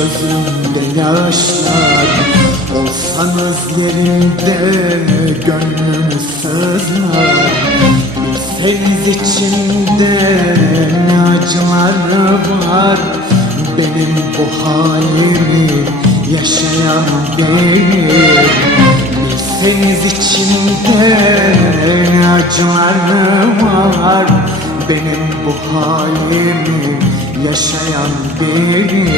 gözümde yaşlar. Olsan özlerinde gönlümü sızlar. Bilseniz içimde ne acılar var? Benim bu halimi yaşayan benim Bilseniz içimde ne acılar var? Benim bu halimi yaşayan benim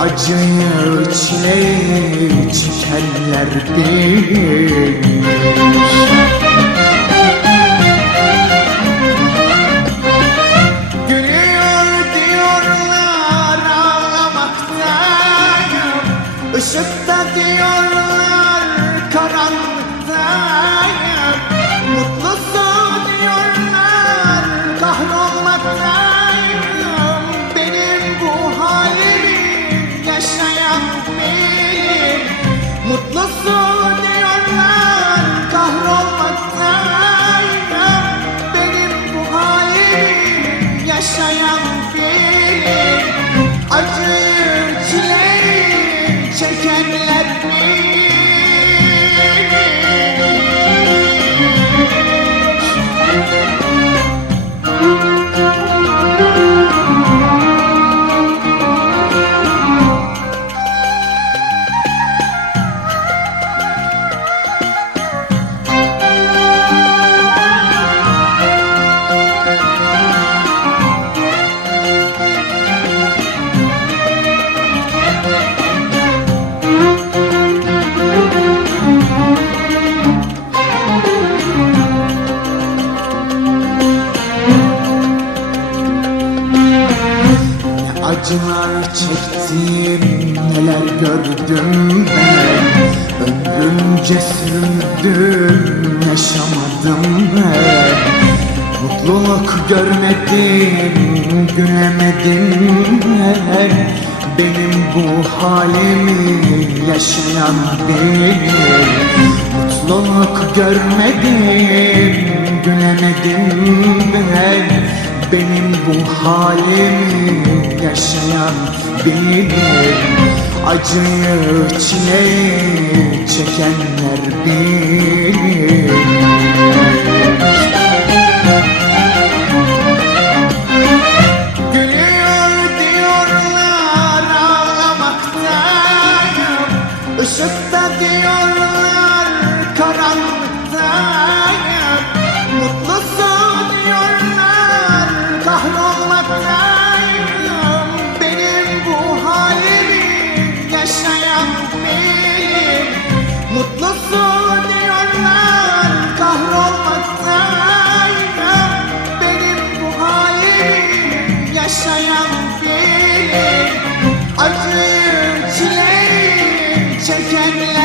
Acıyı çileyi çekenler ağlamaktayım Işıkta diyorlar yaşayan benim. Mutlusun diyorlar kahrolmaktayım Benim bu halimi yaşayan benim. Acıyı çileyi çekenler benim acılar çektim, neler gördüm ben? Ömrümce sürdüm, yaşamadım ben. Mutluluk görmedim, gülemedim ben. Benim bu halimi yaşayan benim Mutluluk görmedim, gülemedim ben benim bu halimi yaşayan benim. Acıyı çileyi çekenler benim. Gülüyor diyorlar ağlamaktayım Işıkta diyorlar karanlıktayım benim